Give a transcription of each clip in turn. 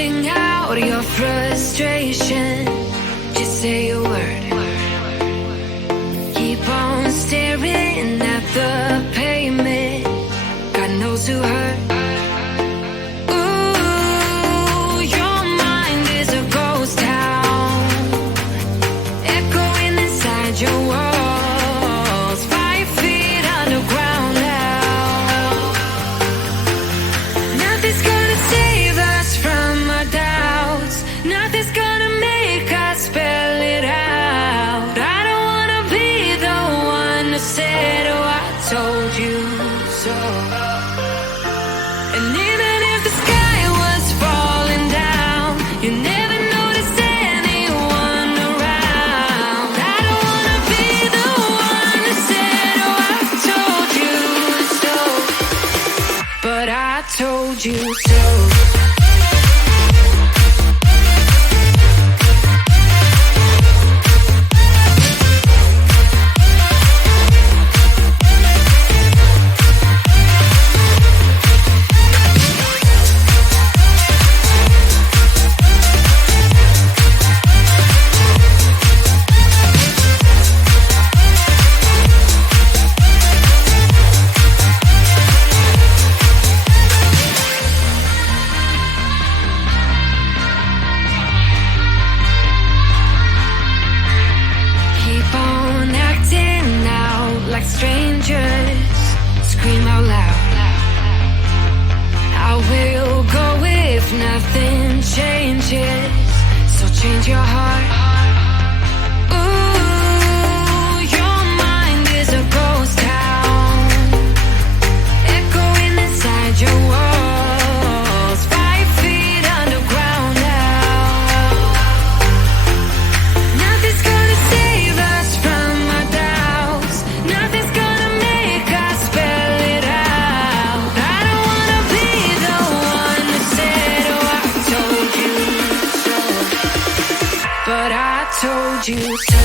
Sing out your frustration, just say a word. Keep on staring at the pavement, God knows who hurt. Ooh, your mind is a ghost town, echoing inside your walls, 5 feet underground now. Nothing's gonna save us from our doubts, nothing's gonna make us spell it out. I don't wanna be the one who said, oh, I told you so. And even if the sky was falling down, you never noticed anyone around. I don't wanna be the one who said, oh, I told you so, but I told you so. Keep on acting out like strangers, scream out loud. I will go if nothing changes, so change your heart. Ooh, your mind is a ghost town, echoing inside your walls, 5 feet underground now. Nothing's gonna save us from our doubts, nothing's gonna make us spell it out. I don't wanna be the one who said, oh, I told you so, but I told you so.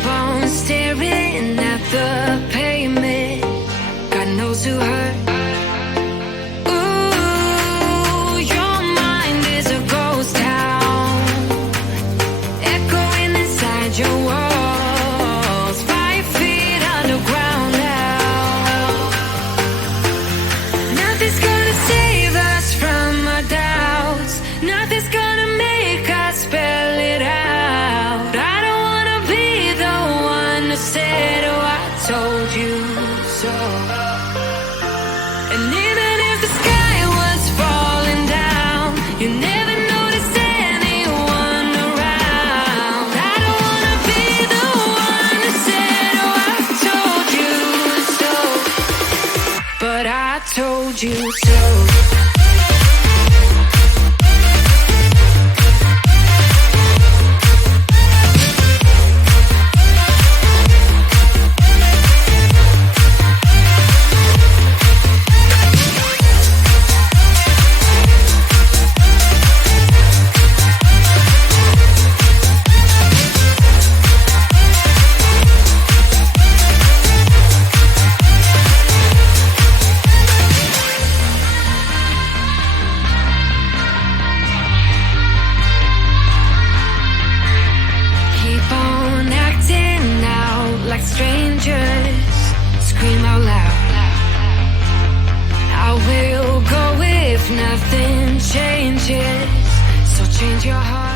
keep on staring at the pavement. God knows who hurt. Ooh, your mind is a ghost town, echoing inside your walls, 5 feet underground now. Nothing's gonna save us from our doubts. Nothing's gonna make us spell it out. I don't wanna be the one to say, oh, I told you so. And even if the sky was falling down, you never noticed anyone around. I don't wanna be the one to say, oh, I told you so. But I told you so. Like strangers, scream out loud. I will go if nothing changes. So change your heart.